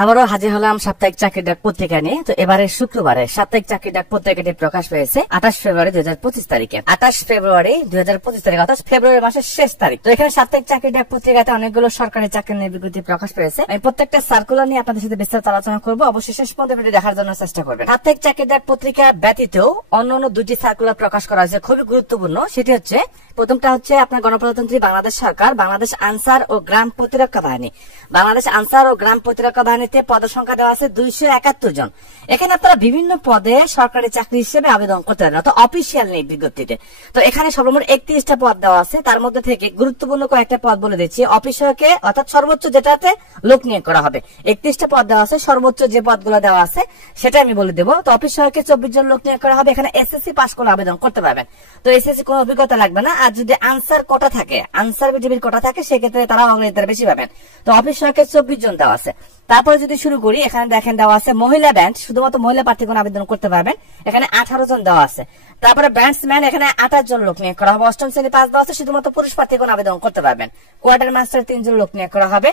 আবারও হাজির হলাম সাপ্তাহিক চাকরির ডাক পত্রিকা নিয়ে। তো এবারে শুক্রবারে সাপ্তাহিক চাকরির ডাক পত্রিকাটি প্রকাশ পেয়েছে 28 ফেব্রুয়ারি 2025 তারিখে। 28 ফেব্রুয়ারি 2025 তারিখ, অর্থাৎ ফেব্রুয়ারি মাসের শেষ তারিখ। তো এখানে সাপ্তাহিক চাকরির ডাক পত্রিকাতে অনেকগুলো সরকারি চাকরি নিয়ে বিজ্ঞপ্তি প্রকাশ পেয়েছে। আমি প্রত্যেকটা সার্কুলার নিয়ে আপনাদের সাথে বিস্তারিত আলোচনা করবো, অবশ্যই শেষ পর্যন্ত ভিডিও দেখার জন্য চেষ্টা করবেন। সাপ্তাহিক চাকরির ডাক পত্রিকা ব্যতীত অন্য দুটি সার্কুলার প্রকাশ করা হয়েছে, খুবই গুরুত্বপূর্ণ। সেটি হচ্ছে, প্রথমটা হচ্ছে আপনার গণপ্রজাতন্ত্রী বাংলাদেশ সরকার, বাংলাদেশ আনসার ও গ্রাম প্রতিরক্ষা বাহিনী। বাংলাদেশ আনসার ও গ্রাম প্রতিরক্ষা বাহিনীতে পদসংখ্যা দেওয়া আছে 271 জন। এখানে আপনারা বিভিন্ন পদে সরকারি চাকরি হিসেবে আবেদন করতে পারেন, অর্থাৎ অফিসিয়াল নেই বিজ্ঞপ্তিতে। তো এখানে সর্বমোট 31টা পদ দেওয়া আছে, তার মধ্যে থেকে গুরুত্বপূর্ণ কয়েকটা পদ বলে দিচ্ছি। অফিসারকে অর্থাৎ সর্বোচ্চ যেটাতে লোক নিয়োগ করা হবে, 31টা পদ দেওয়া আছে। সর্বোচ্চ যে পদগুলো দেওয়া আছে সেটা আমি বলে দেবো। তো অফিসারকে 24 জন লোক নিয়োগ করা হবে। এখানে এসএসসি পাস করে আবেদন করতে পারবেন। তো এসএসসি কোনো অভিজ্ঞতা লাগবে না। আর যদি আনসার কোটা থাকে, আনসার বিটিভির কোটা থাকে, সেক্ষেত্রে তারা অগ্রাধিকার বেশি পাবেন। তো অফিসারকে 24 জন দেওয়া আছে। তারপরে যদি শুরু করি, এখানে দেখেন দেওয়া আছে মহিলা ব্যান্ড, শুধুমাত্র মহিলা প্রার্থীগণ আবেদন করতে পারবেন। এখানে 18 জন দেওয়া আছে। তারপরে ব্যান্ডসম্যান, এখানে 28 জন লোক নিয়োগ করা হবে। অষ্টম শ্রেণী পাস দেওয়া আছে, শুধুমাত্র পুরুষ প্রার্থীগণ আবেদন করতে পারবেন। কোয়ার্টার মাস্টার 3 জন লোক নিয়োগ করা হবে।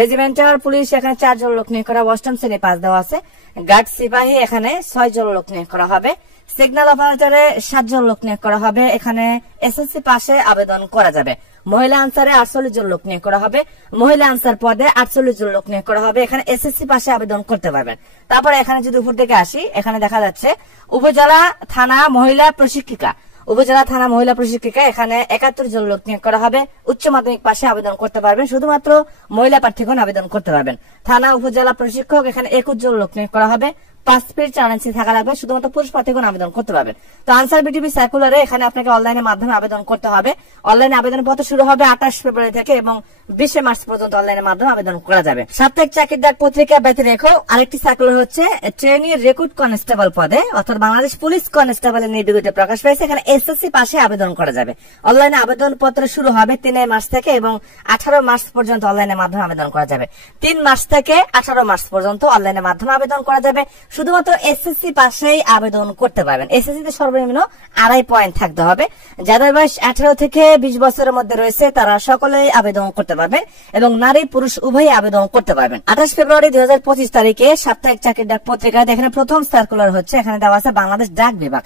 রেজিমেন্টাল পুলিশ, এখানে 4 জন লোক নিয়োগ করা হবে। অষ্টম শ্রেণী পাস দেওয়া আছে। গার্ড সিপাহী, এখানে 6 জন লোক নিয়োগ করা হবে। সিগন্যাল অপারেটরে 7 জন লোক নিয়োগ করা হবে। এখানে এসএসসি পাশে আবেদন করা যাবে। মহিলা আনসারে 48 জন লোক নিয়োগ করা হবে। মহিলা আনসার পদে 48 জন লোক নিয়োগ করা হবে। এখানে এসএসসি পাশে আবেদন করতে পারবেন। তারপরে এখানে যদি উপর দিকে আসি, এখানে দেখা যাচ্ছে উপজেলা থানা মহিলা প্রশিক্ষিকা, উপজেলা থানা মহিলা প্রশিক্ষিকা, এখানে 71 জন লোক নিয়োগ করা হবে। উচ্চ মাধ্যমিক পাশে আবেদন করতে পারবেন, শুধুমাত্র মহিলা প্রার্থীগণ আবেদন করতে পারবেন। থানা উপজেলা প্রশিক্ষক, এখানে 21 জন লোক নিয়োগ করা হবে। 5 ফিট 4 ইঞ্চি থাকা লাগবে, শুধুমাত্র পুরুষ প্রার্থীগণ আবেদন করতে পারবেন। তো আনসার বিটিভি সার্কুলারে এখানে আপনাকে অনলাইনের মাধ্যমে আবেদন করতে হবে। অনলাইনে আবেদন পত্র শুরু হবে 28 ফেব্রুয়ারি থেকে এবং 20 মার্চ পর্যন্ত অনলাইনের মাধ্যমে আবেদন করা যাবে। সাপ্তাহিক চাকরির ডাক পত্রিকা ব্যতীত রেখেও আরেকটি সার্কুলার হচ্ছে ট্রেনি রিক্রুট কনস্টেবল পদে, অর্থাৎ বাংলাদেশ পুলিশ কনস্টেবলের নিয়োগ বিজ্ঞপ্তি প্রকাশ পেয়েছে। এখানে এসএসসি পাশে আবেদন করা যাবে। অনলাইনে আবেদন পত্র শুরু হবে 3 মার্চ থেকে এবং 18 মার্চ পর্যন্ত অনলাইনের মাধ্যমে আবেদন করা যাবে। 3 মার্চ থেকে 18 মার্চ পর্যন্ত অনলাইনের মাধ্যমে আবেদন করা যাবে। শুধুমাত্র এসএসসি পাশেই আবেদন করতে পারবেন। এসএসসি তে সর্বনিম্ন 2.5 পয়েন্ট থাকতে হবে। যাদের বয়স 18 থেকে 20 বছরের মধ্যে রয়েছে তারা সকলেই আবেদন করতে পারবেন এবং নারী পুরুষ উভয়ই আবেদন করতে পারবেন। 28 ফেব্রুয়ারি 2025 তারিখে সাপ্তাহিক চাকরির ডাক পত্রিকায় এখানে প্রথম সার্কুলার হচ্ছে, এখানে দেওয়া আছে বাংলাদেশ ডাক বিভাগ।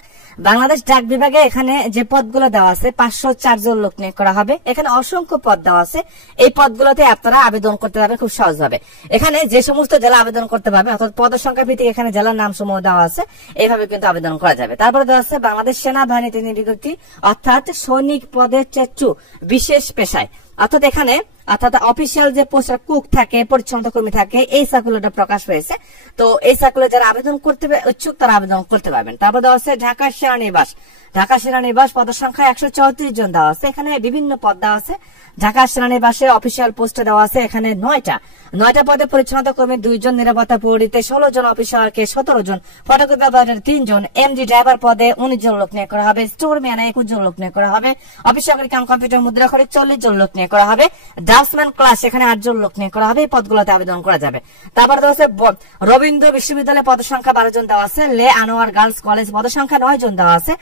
বাংলাদেশ ডাক বিভাগে এখানে যে পদগুলো দেওয়া আছে 504 জন লোক নিয়োগ করা হবে। এখানে অসংখ্য পদ দেওয়া আছে। এই পদগুলোতে আপনারা আবেদন করতে পারবেন খুব সহজভাবে। এখানে যে সমস্ত জেলা আবেদন করতে পারবে, অর্থাৎ পদের সংখ্যা ভিত্তিক এখানে জেলার নাম সমূহ দেওয়া আছে, এইভাবে কিন্তু আবেদন করা যাবে। তারপরে দেওয়া আছে বাংলাদেশ সেনাবাহিনীতে নিয়োগ বিজ্ঞপ্তি, অর্থাৎ সৈনিক পদে চেচ্চু বিশেষ পেশায়, অর্থাৎ এখানে অফিসিয়াল যে পোস্ট কুক থাকে, পরিচ্ছন্নতা কর্মী থাকে, এই সার্কুলারটা প্রকাশ হয়েছে। তো এই সার্কুলার যারা আবেদন করতে ইচ্ছুক তারা আবেদন করতে পারবেন। তারপর দেওয়া আছে ঢাকা সেনানিবাস, ঢাকা সেনানিবাস পদের সংখ্যা 134 জন দেওয়া আছে। এখানে বিভিন্ন পদ দেওয়া আছে। ঢাকা সেনানিবাসে অফিসিয়াল পোস্টে দেওয়া আছে এখানে 9টা পদে পরিচ্ছন্নতা কর্মী 2 জন, নিরাপত্তা প্রহরীতে 16 জন, অফিসারকে 17 জন, ফটোকপি অপারেটর 3 জন, এমডি ড্রাইভার পদে 19 জন লোক নিয়োগ করা হবে। স্টোর ম্যানে 21 জন লোক নিয়োগ করা হবে। অফিসার কাম কম্পিউটার মুদ্রা করে 40 জন লোক নিয়োগ করা হবে। ড্রাফটসম্যান ক্লাস, এখানে 8 জন লোক নিয়োগ করা হবে। এই পদগুলোতে আবেদন করা যাবে। তারপরে দেওয়া আছে রবীন্দ্র বিশ্ববিদ্যালয়ে পদের সংখ্যা 12 জন দেওয়া আছে। লে আনোয়ার গার্লস কলেজ পদের সংখ্যা 9 জন দেওয়া আছে।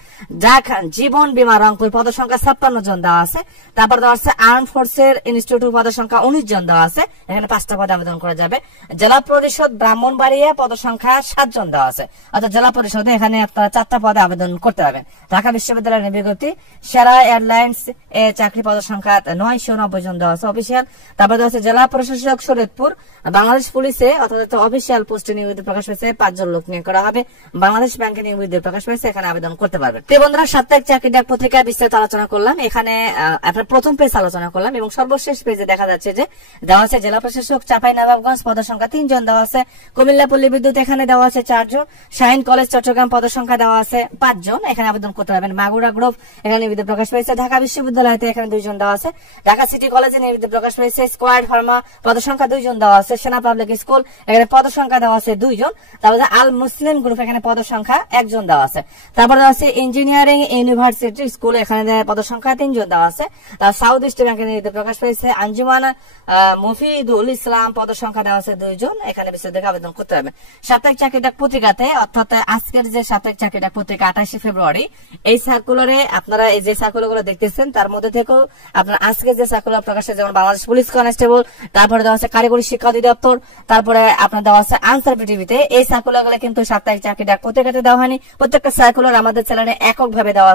ডাক জীবন বীমা রংপুর পদের সংখ্যা 56 জন দেওয়া আছে। তারপর দেওয়া আছে আর্ম ফোর্সের ইনস্টিটিউট পদের সংখ্যা 19 জন দেওয়া আছে। এখানে 5টা পদে আবেদন করা যাবে। জেলা পরিষদ ব্রাহ্মণবাড়িয়া পদের সংখ্যা 7 জন দেওয়া আছে। অর্থাৎ জেলা পরিষদে এখানে আপনারা 4টা পদে আবেদন করতে পারবেন। ঢাকা বিশ্ববিদ্যালয়ের নিয়োগ বিজ্ঞপ্তি, সেরা এয়ারলাইন্স এ চাকরি পদের সংখ্যা 990 জন দেওয়া আছে অফিসিয়াল। তারপর দেওয়া আছে জেলা প্রশাসক শরীয়তপুর, বাংলাদেশ পুলিশে অর্থাৎ অফিসিয়াল পোস্টে নিয়োগ প্রকাশ পেয়েছে, 5 জন লোক নিয়োগ করা হবে। বাংলাদেশ ব্যাংকে নিয়োগ প্রকাশ পেয়েছে, এখানে আবেদন করতে পারবেন। তো বন্ধুরা, সাপ্তাহিক চাকরির ডাক পত্রিকায় বিস্তারিত আলোচনা করলাম। এখানে আপনার প্রথম পেজ আলোচনা করলাম এবং সর্বশেষ পেজে দেখা যাচ্ছে যে দেওয়া আছে জেলা প্রশাসক চাঁপাইনবাবগঞ্জ পদের সংখ্যা 3 জন দেওয়া আছে। কুমিল্লা পল্লী বিদ্যুৎ এখানে দেওয়া আছে 4 জন। শাহিন কলেজ চট্টগ্রাম পদের সংখ্যা দেওয়া আছে 5 জন, এখানে আবেদন করতে পারবেন। মাগুরা গ্রুপ এখানে নিয়োগ প্রকাশ পেয়েছে। ঢাকা বিশ্ববিদ্যালয়তে এখানে 2 জন দেওয়া আছে। ঢাকা সিটি কলেজে নিয়োগ প্রকাশ পেয়েছে। স্কোয়াড ফার্মা পদের সংখ্যা 2 জন দেওয়া আছে। সেনা পাবলিক স্কুল এখানে পদের সংখ্যা দেওয়া আছে 2 জন। তারপরে আল মুসলিম গ্রুপ এখানে পদের সংখ্যা 1 জন দেওয়া আছে। তারপরে দেওয়া আছে ইঞ্জিনিয়ারিং ইউনিভার্সিটি স্কুল, এখানে পদের সংখ্যা 3 জন দেওয়া আছে। তার সাউথ ইস্ট ব্যাংকে নিয়োগ প্রকাশ পেয়েছে। আঞ্জুমান মুফিদুল ইসলাম পদের সংখ্যা দেওয়া আছে 2 জন, এখানে বিস্তারিত আবেদন করতে হবে। সাপ্তাহিক চাকরির ডাক পত্রিকাতে, অর্থাৎ আজকের যে সাপ্তাহিক চাকরির ডাক পত্রিকা 28 ফেব্রুয়ারি, এই সার্কুলারে আপনারা এই যে সার্কুলারগুলো দেখতেছেন তার মধ্যে থেকেও আপনার আজকে যে সার্কুলার প্রকাশ হয়েছে, যেমন বাংলাদেশ পুলিশ কনস্টেবল, তারপরে দেওয়া আছে কারিগরি শিক্ষা অধিদপ্তর, তারপরে আপনার দেওয়া আছে আনসার পৃথিবীতে। এই সার্কুলার গুলো কিন্তু সাপ্তাহিক চাকরি ডাক পত্রিকাতে দেওয়া হয়নি। প্রত্যেকটা সার্কুলার আমাদের চ্যানেলে এককভাবে দেওয়া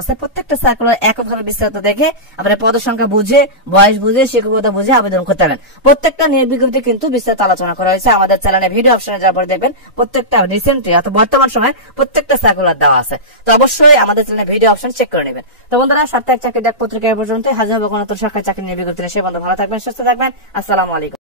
আছে, প্রত্যেকটা সার্কুলার এককভাবে বিস্তারিত দেখে আপনার পদ সংখ্যা বুঝে, বয়স বুঝে, শিক্ষকতা বুঝে আবেদন করতে পারেন। প্রত্যেকটা নিয়োগ বিজ্ঞপ্তি কিন্তু বিস্তারিত আলোচনা করা হয়েছে আমাদের চ্যানেলে, ভিডিও অপশনে যাওয়ার পরে দেখবেন প্রত্যেকটা রিসেন্টলি অথবা বর্তমান সময় প্রত্যেকটা সার্কুলার দেওয়া আছে। তো অবশ্যই আমাদের চ্যানেলে ভিডিও অপশন চেক করে নেবেন। তো বন্ধুরা, সাপ্তাহিক চাকরি ডাক পত্রিকা পর্যন্ত হাজির হবে কোন নতুন সরকারি চাকরি নিয়ে বিজ্ঞপ্তি। সে বন্ধু ভালো থাকবেন, সুস্থ থাকবেন। আসসালামু আলাইকুম।